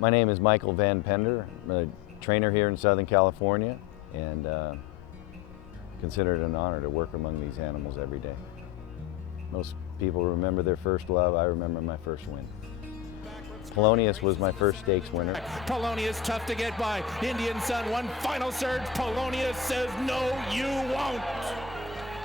My name is Michael Van Pender. I'm a trainer here in Southern California, and consider it an honor to work among these animals every day. Most people remember their first love. I remember my first win. Polonius was my first stakes winner. Polonius tough to get by. Indian Sun, one final surge. Polonius says, no, you won't.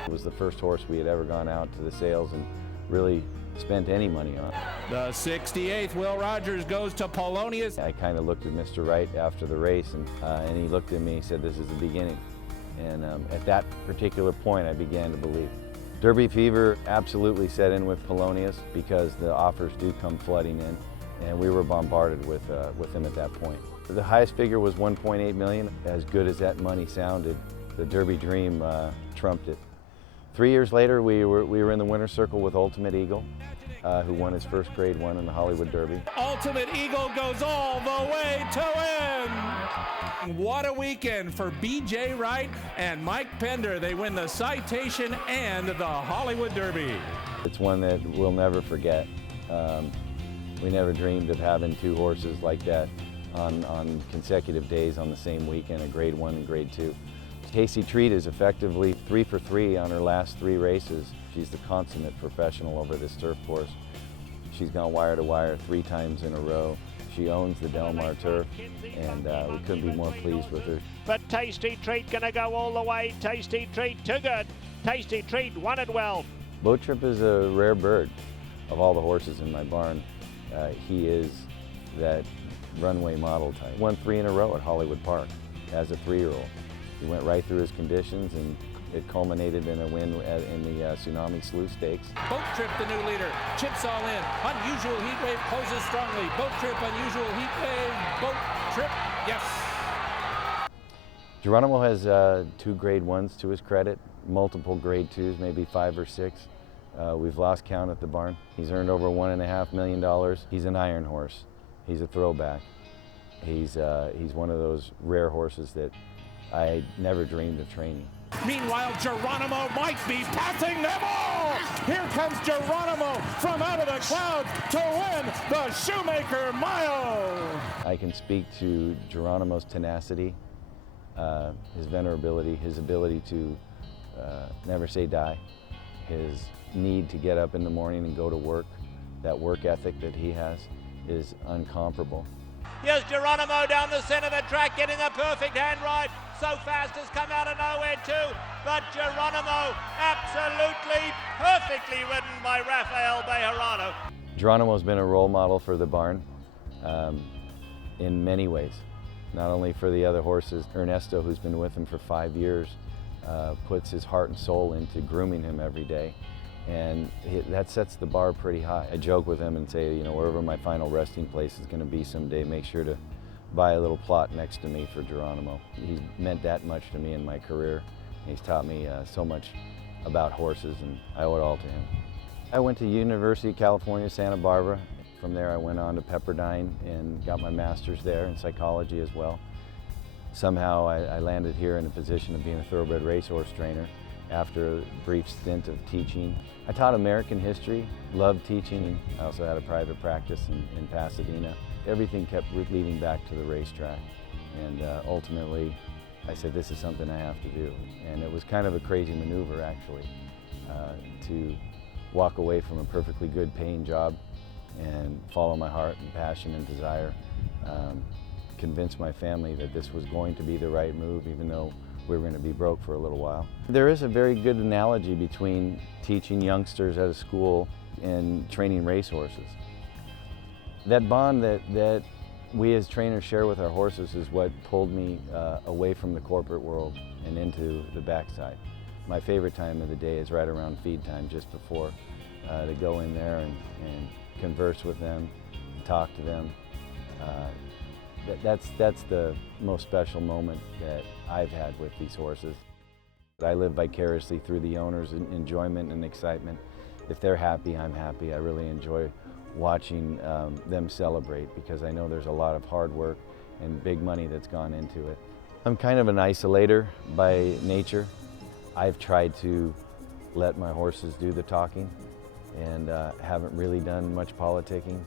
It was the first horse we had ever gone out to the sales and really spent any money on. The 68th, Will Rogers goes to Polonius. I kind of looked at Mr. Wright after the race, and he looked at me and said, this is the beginning. And at that particular point, I began to believe. Derby fever absolutely set in with Polonius because the offers do come flooding in, and we were bombarded with him at that point. The highest figure was $1.8 million. As good as that money sounded, the Derby dream trumped it. 3 years later, we were in the winner's circle with Ultimate Eagle, who won his first Grade 1 in the Hollywood Derby. Ultimate Eagle goes all the way to win. What a weekend for B.J. Wright and Mike Pender. They win the Citation and the Hollywood Derby. It's one that we'll never forget. We never dreamed of having two horses like that on consecutive days on the same weekend, a Grade 1 and Grade 2. Casey Treat is effectively 3 for 3 on her last 3 races. She's the consummate professional over this turf course. She's gone wire to wire 3 times in a row. She owns the Del Mar turf, and we couldn't be more pleased with her. But Tasty Treat gonna go all the way. Tasty Treat too good. Tasty Treat won it well. Boat Trip is a rare bird. Of all the horses in my barn, he is that runway model type. Won 3 in a row at Hollywood Park as a 3-year-old. He went right through his conditions, and it culminated in a win in the Tsunami Slough Stakes. Boat Trip, the new leader, chips all in. Unusual Heat Wave closes strongly. Boat Trip, Unusual Heat Wave. Boat Trip, yes. Geronimo has 2 Grade 1s to his credit, multiple Grade 2s, maybe 5 or 6. We've lost count at the barn. He's earned over $1.5 million. He's an iron horse. He's a throwback. He's one of those rare horses that I never dreamed of training. Meanwhile, Geronimo might be passing them all! Here comes Geronimo from out of the clouds to win the Shoemaker Mile! I can speak to Geronimo's tenacity, his venerability, his ability to never say die, his need to get up in the morning and go to work. That work ethic that he has is incomparable. Here's Geronimo down the center of the track, getting a perfect hand ride. So fast has come out of nowhere too, but Geronimo absolutely perfectly ridden by Rafael Bejarano. Geronimo's been a role model for the barn in many ways. Not only for the other horses, Ernesto, who's been with him for 5 years, puts his heart and soul into grooming him every day. And that sets the bar pretty high. I joke with him and say, you know, wherever my final resting place is going to be someday, make sure to buy a little plot next to me for Geronimo. He's meant that much to me in my career. He's taught me so much about horses, and I owe it all to him. I went to University of California, Santa Barbara. From there I went on to Pepperdine and got my master's there in psychology as well. Somehow I landed here in a position of being a thoroughbred racehorse trainer after a brief stint of teaching. I taught American history, loved teaching. I also had a private practice in Pasadena. Everything kept leading back to the racetrack. And ultimately, I said, this is something I have to do. And it was kind of a crazy maneuver, actually, to walk away from a perfectly good paying job and follow my heart and passion and desire. Convince my family that this was going to be the right move, even though we were going to be broke for a little while. There is a very good analogy between teaching youngsters at a school and training racehorses. That bond that we as trainers share with our horses is what pulled me away from the corporate world and into the backside. My favorite time of the day is right around feed time, just before, to go in there and converse with them, talk to them. That's the most special moment that I've had with these horses. I live vicariously through the owners' enjoyment and excitement. If they're happy, I'm happy. I really enjoy watching them celebrate because I know there's a lot of hard work and big money that's gone into it. I'm kind of an isolator by nature. I've tried to let my horses do the talking and haven't really done much politicking.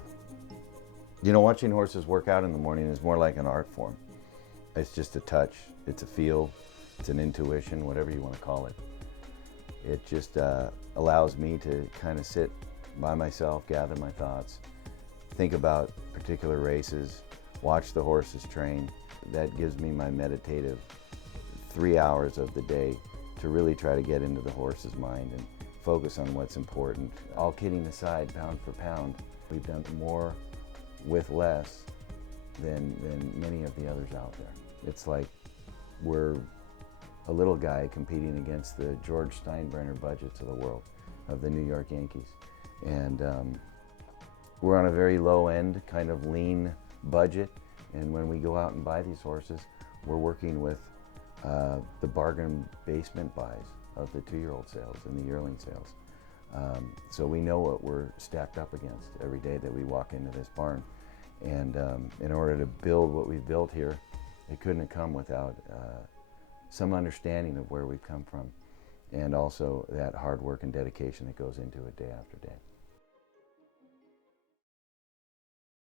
You know, watching horses work out in the morning is more like an art form. It's just a touch, it's a feel, it's an intuition, whatever you want to call it. It just allows me to kind of sit by myself, gather my thoughts, think about particular races, watch the horses train. That gives me my meditative 3 hours of the day to really try to get into the horse's mind and focus on what's important. All kidding aside, pound for pound, we've done more with less than many of the others out there. It's like we're a little guy competing against the George Steinbrenner budgets of the world, of the New York Yankees. And we're on a very low end, kind of lean budget. And when we go out and buy these horses, we're working with the bargain basement buys of the 2-year-old sales and the yearling sales. So we know what we're stacked up against every day that we walk into this barn. And in order to build what we've built here, it couldn't have come without some understanding of where we've come from, and also that hard work and dedication that goes into it day after day.